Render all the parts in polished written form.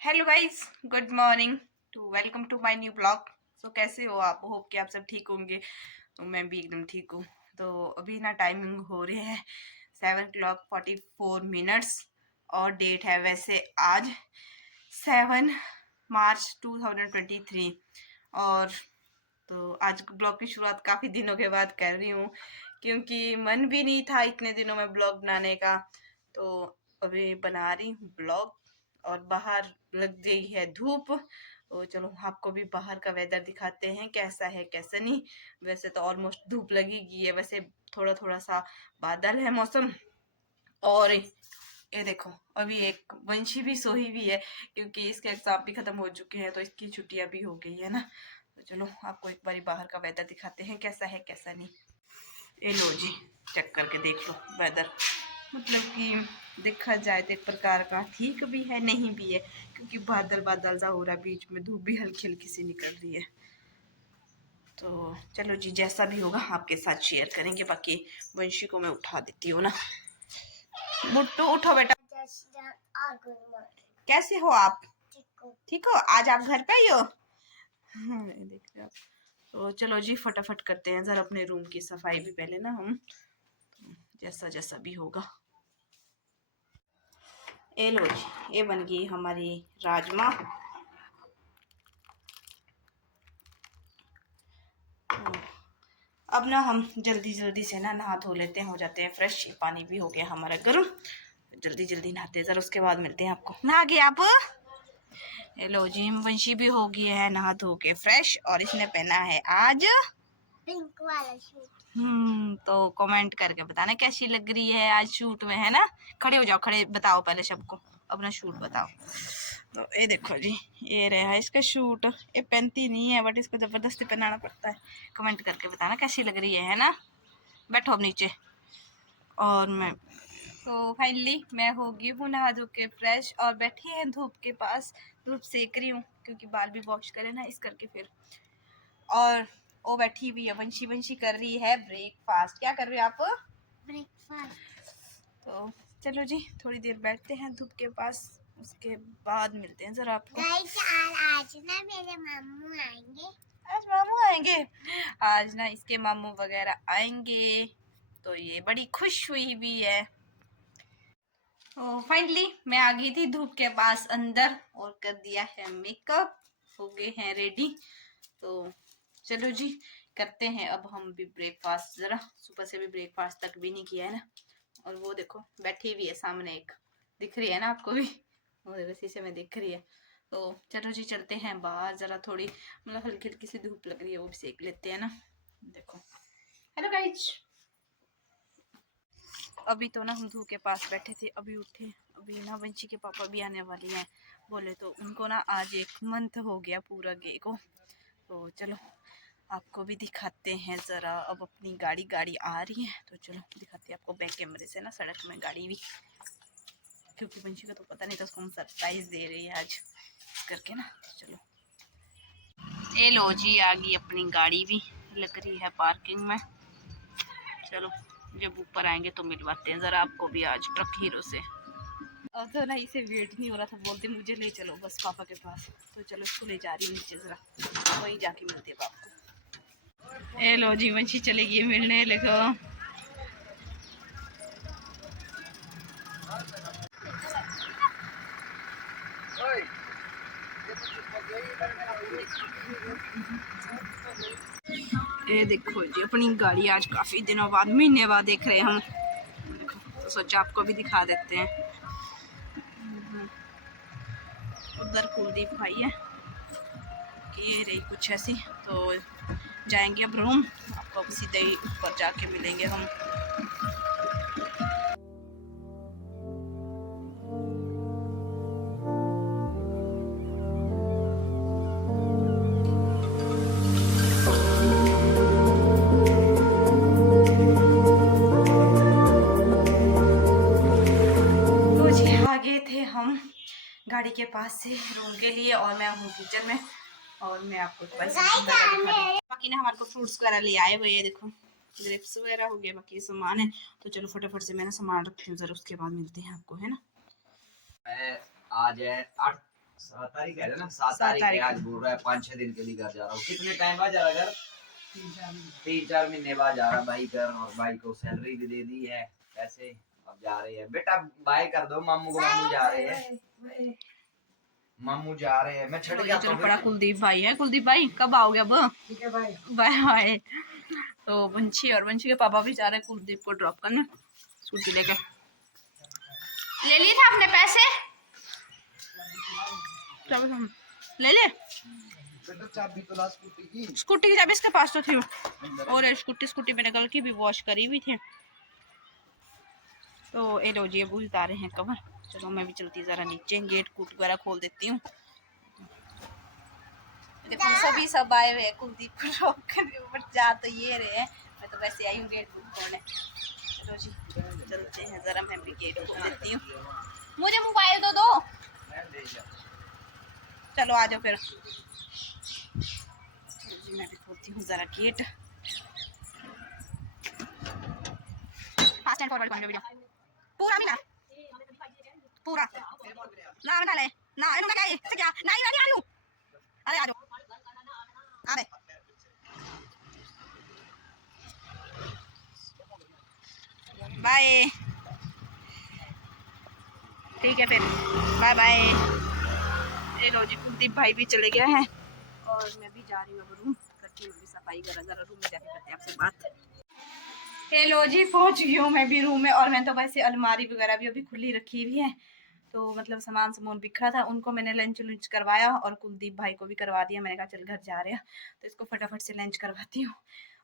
Hello guys, good morning to welcome to my new blog. So कैसे हो आप? Hope कि आप सब ठीक होंगे। तो मैं भी एकदम ठीक हूँ। तो अभी ना टाइमिंग हो रही है 7:44 और डेट है वैसे आज 7 मार्च 2023। और तो आज ब्लॉग की शुरुआत काफ़ी दिनों के बाद कर रही हूँ क्योंकि मन भी नहीं था इतने दिनों में ब्लॉग बनाने का। तो अभी बना रही हूँ ब्लॉग और बाहर लग गई है धूप। तो चलो आपको भी बाहर का वेदर दिखाते हैं कैसा है कैसा नहीं। वैसे तो ऑलमोस्ट धूप लगेगी है, वैसे थोड़ा थोड़ा सा बादल है मौसम। और ये देखो अभी एक वंशी भी सोई भी है क्योंकि इसके एग्जाम भी खत्म हो चुके हैं तो इसकी छुट्टियां भी हो गई है ना। तो चलो आपको एक बारी बाहर का वेदर दिखाते हैं कैसा है कैसा नहीं। ये लो जी, चेक करके देख लो वेदर। मतलब कि देखा जाए तो एक प्रकार का ठीक भी है नहीं भी है क्योंकि बादल बादल सा हो रहा है, बीच में धूप भी हल्की हल्की सी निकल रही है। तो चलो जी, जैसा भी होगा आपके साथ शेयर करेंगे। बाकी वंशी को मैं उठा देती हूँ ना। मुट्टू उठो बेटा। कैसे हो आप? ठीक हो? आज आप घर पे ही हो? देख रहे हो। तो चलो जी फटाफट करते हैं जरा अपने रूम की सफाई भी पहले ना हम। जैसा जैसा भी होगा। ये लो जी, ये बन गई हमारी राजमा। अब ना हम जल्दी जल्दी से ना नहा धो लेते हैं, हो जाते हैं फ्रेश। पानी भी हो गया हमारा गर्म, जल्दी जल्दी नहाते हैं। जरा उसके बाद मिलते हैं आपको। नहा गए आप? हेलो जी, वंशी भी हो गई है नहा धो के फ्रेश और इसने पहना है आज पिंक वाला शूट। तो कमेंट करके बताना कैसी लग रही है आज शूट में, है ना। खड़े हो जाओ, खड़े बताओ पहले सबको अपना शूट बताओ। तो ये देखो जी, ये रहा इसका शूट। ये पहनती नहीं है बट इसको जबरदस्ती पहनाना पड़ता है। कमेंट करके बताना कैसी लग रही है ना। बैठो अब नीचे। और मैं तो फाइनली मैं हो गई हूँ नहा धो के फ्रेश और बैठी है धूप के पास। धूप सेक रही हूँ क्योंकि बाल भी वॉश करे ना इस करके फिर। और वो बैठी हुई है वंशी। वंशी कर रही है ब्रेकफास्ट। क्या कर रहे हो आप? ब्रेकफास्ट। तो चलो जी थोड़ी देर बैठते हैं धूप के पास, उसके बाद मिलते हैं जरा आपको। आज ना मेरे मामू आएंगे। आज मामू आएंगे? आज ना इसके मामू वगैरह आएंगे तो ये बड़ी खुश हुई भी है। तो फाइनली मैं आ गई थी धूप के पास अंदर और कर दिया है मेकअप, हो गए हैं रेडी। तो चलो जी करते हैं अब हम भी ब्रेकफास्ट। जरा सुबह से भी ब्रेकफास्ट तक भी नहीं किया है ना। और वो देखो बैठी हुई है सामने, एक दिख रही है ना आपको भी, वो देखो शीशे में दिख रही है। तो चलो जी चलते हैं बाहर। जरा थोड़ी मतलब हल्की हल्की सी धूप लग रही है, वो भी सेक लेते हैं ना। देखो हेलो गाइज, अभी तो ना हम धूप के पास बैठे थे, अभी उठे। अभी ना वंशी के पापा भी आने वाले हैं बोले, तो उनको ना आज 1 मंथ हो गया पूरा गे को। तो चलो आपको भी दिखाते हैं ज़रा। अब अपनी गाड़ी आ रही है तो चलो दिखाते हैं आपको बैक कैमरे से ना सड़क में गाड़ी भी, क्योंकि वंशी का तो पता नहीं था, उसको हम सरप्राइज़ दे रहे हैं आज करके ना। तो चलो ये लो जी आ गई अपनी गाड़ी भी, लग रही है पार्किंग में। चलो जब ऊपर आएंगे तो मिलवाते हैं ज़रा आपको भी आज ट्रक हीरो से। अब तो ना इसे वेट नहीं हो रहा था, बोलते मुझे ले चलो बस पापा के पास। तो चलो इसको ले जा रही हूँ नीचे ज़रा, वहीं जाके मिलते हैं आपको। ए लो जी वंशी चलेगी मिलने, देखो। ये देखो जी अपनी गाड़ी आज काफ़ी दिनों बाद, महीने बाद देख रहे हैं हम। देखो तो सोचा आपको भी दिखा देते हैं। उधर कुलदीप भाई है कि ये रही कुछ ऐसी। तो जाएंगे अब रूम, आपको अब सीधे ही ऊपर जाके मिलेंगे हम। थे हम गाड़ी के पास से रूम के लिए और मैं हूँ किचन में। और मैं आपको बाकी ना हमारे को फ्रूट्स वगैरह ले आए हुए, ये देखो ग्रेप्स वगैरह हो गए, बाकी सामान है। तो चलो फटाफट से मैं ना सामान रखती हूँ जरा, उसके बाद मिलते हैं आपको, है ना। आज है 7 तारीख है ना, 7 7 तारीख है तारीख। आज बोल रहा है 5-6 दिन के लिए घर जा रहा हूँ। कितने टाइम बाद जा रहा घर? 3-4 महीने बाद जा रहा भाई घर, और भाई को सैलरी भी दे दी है, पैसे अब जा रहे हैं। बेटा बाय कर दो मामू को, मामू जा रहे हैं, मामू जा रहे हैं। मैं छड़ जाता चल हूँ। पड़ा कुलदीप भाई है। कुलदीप भाई कब आओगे अब? ठीक है भाई, बाय बाय। तो वंशी और वंशी के पापा भी जा रहे हैं कुलदीप को ड्रॉप करने स्कूटी लेके। ले लिए थे आपने पैसे? ले ले। चाबी तो लास्ट स्कूटी की, स्कूटी की चाबी इसके पास तो थी, और स्कूटी मैंने कल की भी वॉश करी हुई थी। तो ये लो जी अबू उतारे हैं कवर। चलो मैं भी चलती जरा नीचे, गेट कूट वगैरह खोल देती हूँ। देखो सभी सब आए हुए हैं कुलदीप को रोक कर, ऊपर जा तो ये रहे हैं, मैं तो वैसे आई हूँ गेट कूट खोलने। चलो जी चलते हैं, जरा मैं भी गेट खोल देती हूँ। मुझे मोबाइल दो। चलो आ जाओ फिर। चलो जी मैं भी खोलती हूँ जरा gate. Fast and forward video पूरा मिला पूरा ना बना ले ना इन्होंने क्या से क्या नहीं आ रही हूँ। अरे आ जाओ अरे बाय। ठीक है फिर बाय बाय। ये लो जी कुलदीप भाई भी चले गया है और मैं भी जा रही हूँ रूम करती हूँ सफाई करा, जरा रूम में जाके करते हैं आपसे बात। हेलो जी पहुंच गई हूँ मैं भी रूम में, और मैं तो वैसे अलमारी वगैरह भी अभी खुली रखी हुई है, तो मतलब सामान बिखरा था, उनको मैंने लंच लंच करवाया और कुलदीप भाई को भी करवा दिया। मैंने कहा चल घर जा रहे हैं तो इसको फटाफट से लंच करवाती हूँ,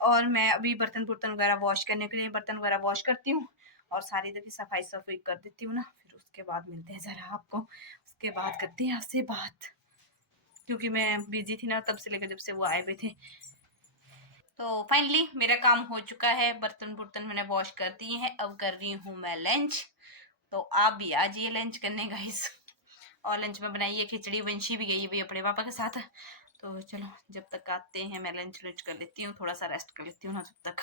और मैं अभी बर्तन वगैरह वॉश करने के लिए बर्तन वगैरह वॉश करती हूँ और सारी देखिए सफाई कर देती हूँ ना, फिर उसके बाद मिलते हैं जरा आपको, उसके बाद करते हैं आपसे बात, क्योंकि मैं बिजी थी ना तब से लेकर जब से वो आए हुए थे। तो फाइनली मेरा काम हो चुका है, बर्तन मैंने वॉश कर दिए हैं, अब कर रही हूँ मैं लंच। तो आप भी आ जाइए लंच करने गाइस। और लंच में बनाई है खिचड़ी, वंशी भी गई है अपने पापा के साथ। तो चलो जब तक आते हैं मैं लंच कर लेती हूँ, थोड़ा सा रेस्ट कर लेती हूँ ना जब तक।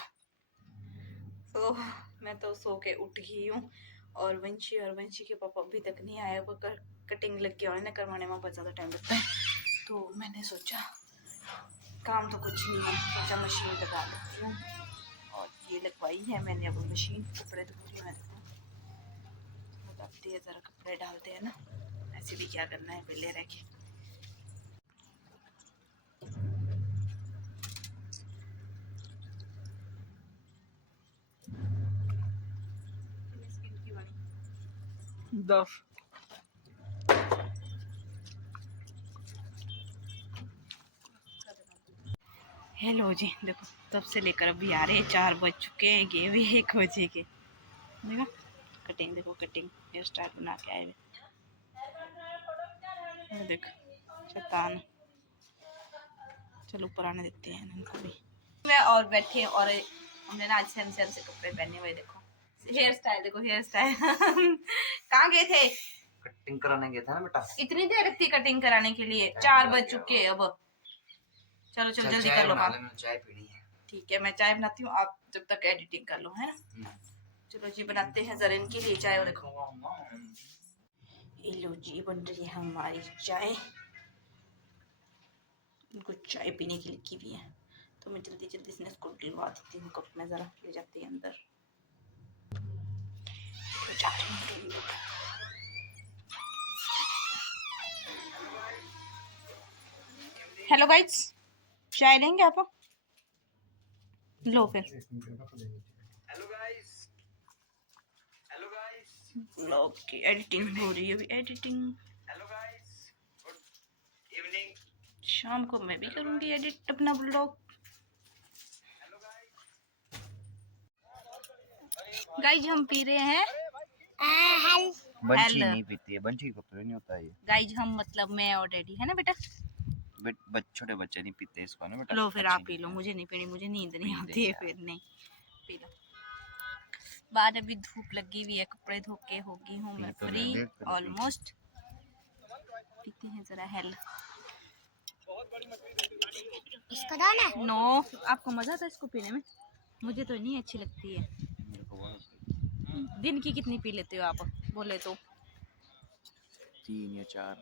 तो मैं तो सो के उठ गई हूँ, और वंशी के पापा अभी तक नहीं आए, वो कटिंग लग के आने करवाने में बहुत ज़्यादा टाइम लगता है, तो मैंने सोचा काम तो कुछ नहीं है, सोचा मशीन लगा लेती हूँ, और ये लगवाई है मैंने अब मशीन। कपड़े धो रही हूँ, बताती है ज़रा, कपड़े डालते हैं ना, ऐसे भी क्या करना है पहले रह के। हेलो जी देखो तब से लेकर अभी आ रहे हैं, 4 बज चुके हैं, गए हुए 1 बजे के। देखो कटिंग, देखो कटिंग हेयर स्टाइल बना के आए हुए, देखो शैतान। चलो ऊपर आने देते हैं इनको भी। मैं और बैठे और हमने ना आज सेम से कपड़े पहने हुए, देखो हेयर स्टाइल, देखो हेयर स्टाइल। कहाँ गए थे? कटिंग कराने गया था ना बेटा। इतनी देर लगती कटिंग कराने के लिए? 4 बज चुके हैं अब। चलो जल्दी कर लो काम। चाय पीनी है। ठीक है मैं चाय बनाती हूँ, आप जब तक एडिटिंग कर लो, है ना। चलो जी बनाते हैं जरा इनके लिए चाय। देखो ये लो जी बन रही है हमारी चाय, इनको चाय पीने के लिए की भी है, तो मैं जल्दी से इसको डलवा देती हूँ कप में, ज़रा ले जाते हैं अंदर। हेलो गाइस चाय लेंगे आप? लो फिर। Hello guys, hello guys, blog की एडिटिंग हो रही है अभी, editing. Hello guys, good evening. शाम को मैं भी करूँगी एडिट अपना ब्लॉग। गाइज हम पी रहे हैं बंची नहीं पीती है, बंची को तो नहीं होता है ये। गाइज हम मतलब मैं और डैडी है ना बेटा, छोटे बच्चे नहीं पीते इसको ना बेटा। लो फिर आप पी लो, मुझे नहीं पीनी, मुझे नींद नहीं आती है फिर, नहीं पी लो। बाद अभी धूप लगी हुई है, कपड़े धो के होगी हूँ मैं फ्री ऑलमोस्ट। पीती है जरा हेल। इसका दान है नो, आपको मजा आता है इसको पीने में? मुझे तो नहीं अच्छी लगती है। दिन की कितनी पी लेते हो आप बोले तो? 3 या 4।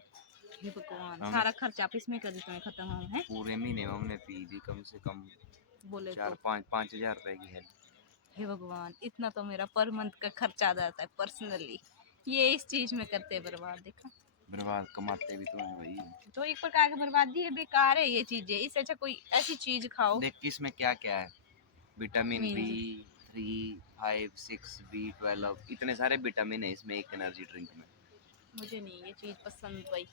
हे भगवान, हम- सारा खर्चा आप इसमें कर देते हैं खत्म हो है पूरे महीने में हमने पी दी कम से कम बोले तो। 4-5 हजार रुपए की है। हे भगवान, इतना तो मेरा पर मंथ का खर्चा आ जाता है पर्सनली। ये इस चीज में करते हैं बर्बाद, देखा। बर्बाद कमाते भी तो हैं भाई। तो एक प्रकार की बर्बादी है, बेकार है ये चीजें। इससे अच्छा कोई ऐसी चीज खाओ। देख इसमें क्या क्या है, विटामिन मीन्स B3, 5, 6, B12, इतने सारे विटामिन है इसमें एक एनर्जी ड्रिंक में। मुझे नहीं ये चीज पसंद भाई।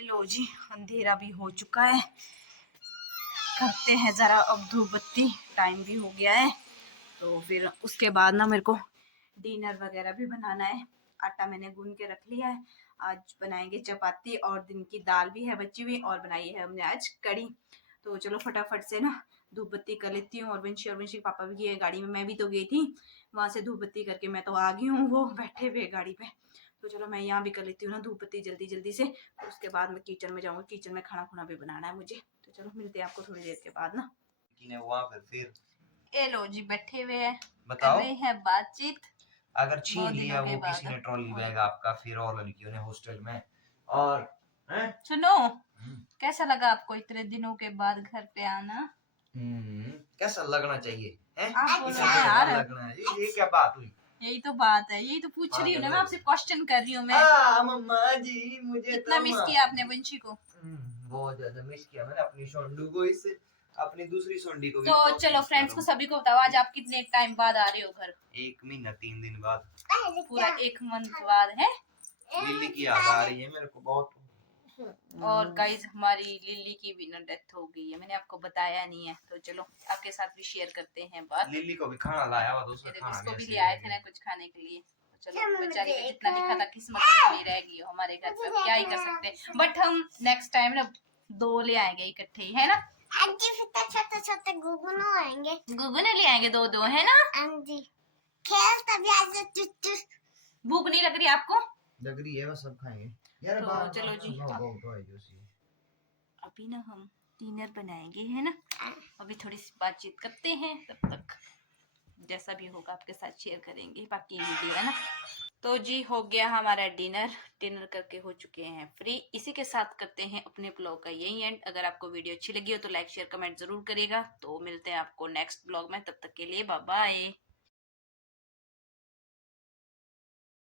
लो जी, अंधेरा भी हो चुका है, करते हैं जरा अब धूप बत्ती। टाइम भी हो गया है, तो फिर उसके बाद ना मेरे को डिनर वगैरह भी बनाना है। आटा मैंने गूंद के रख लिया है। आज बनाएंगे चपाती, और दिन की दाल भी है बची हुई, और बनाई है हमने आज कड़ी। तो चलो फटाफट से ना धूप बत्ती कर लेती हूँ। और वंशी के पापा भी गए गाड़ी में, मैं भी तो गई थी वहां से धूप बत्ती करके, मैं तो आ गई हूँ, वो बैठे हुए गाड़ी पे। तो चलो मैं यहाँ भी कर लेती हूँ ना धूप बत्ती जल्दी जल्दी से। तो उसके बाद मैं किचन में जाऊंगी, किचन में खाना खुना भी बनाना है मुझे। तो चलो मिलते हैं आपको थोड़ी देर के बाद ना। फिर ए लो जी, बैठे हुए हैं, कर बताओ, रहे हैं बातचीत। अगर छीन बहुत लिया दिनों के वो किसी बाद। ने ट्रॉली बैग आपका, फिर और लड़कियों ने हॉस्टल में, और हैं? सुनो, कैसा लगा आपको इतने दिनों के बाद घर पे आना? कैसा लगना चाहिए हैं? आप बोलो इसे ना तो यार। लगना है। ये क्या बात हुई? यही तो बात है, यही तो पूछ रही हूँ ना मैं आपसे, क्वेश्चन कर रही हूँ मैं। मम्मा जी मुझे कितना मिस किया आपने वंशी को? बहुत ज्यादा मिस किया मैंने अपनी सोंडू को, इससे अपनी दूसरी सोंडी को भी। तो बहुत चलो miss फ्रेंड्स कर को रहा सभी को बताओ, आज आप कितने टाइम बाद आ रहे हो घर? हूँ। 1 महीना 3 दिन बाद, पूरा 1 मंथ बाद है। लिली की याद आ रही है मेरे को बहुत। और गाइज हमारी लिली की भी ना डेथ हो गई है, मैंने आपको बताया नहीं है। तो चलो आपके साथ भी शेयर करते हैं बात। लिली को भी खाना लाया हुआ, दूसरा ये देखो, खाना इसको नहीं भी ऐसे ले आए थे देंगे। ना कुछ खाने के लिए। तो चलो बेचारी का जितना लिखा था किस्मत में नहीं रह गई हो हमारे घर पे, अब क्या ही कर सकते हैं। बट हम नेक्स्ट टाइम ना 2 ले आएंगे इकट्ठे ही, है ना आंटी? फिर छोटे छोटे गुगुनो आएंगे। गुगुने ले आएंगे 2-2, है ना। आंटी खेल तभी आज टुटु। भूख नहीं लग रही आपको? लग रही है, बस सब खाएंगे यार। तो चलो जी, बहुत अभी ना हम डिनर बनाएंगे, है ना। अभी थोड़ी सी बातचीत करते हैं, तब तक जैसा भी होगा आपके साथ शेयर करेंगे बाकी वीडियो, है ना। तो जी हो गया हमारा डिनर करके हो चुके हैं फ्री। इसी के साथ करते हैं अपने ब्लॉग का यही एंड। अगर आपको वीडियो अच्छी लगी हो तो लाइक शेयर कमेंट जरूर करिएगा। तो मिलते हैं आपको नेक्स्ट ब्लॉग में, तब तक के लिए बाय बाय।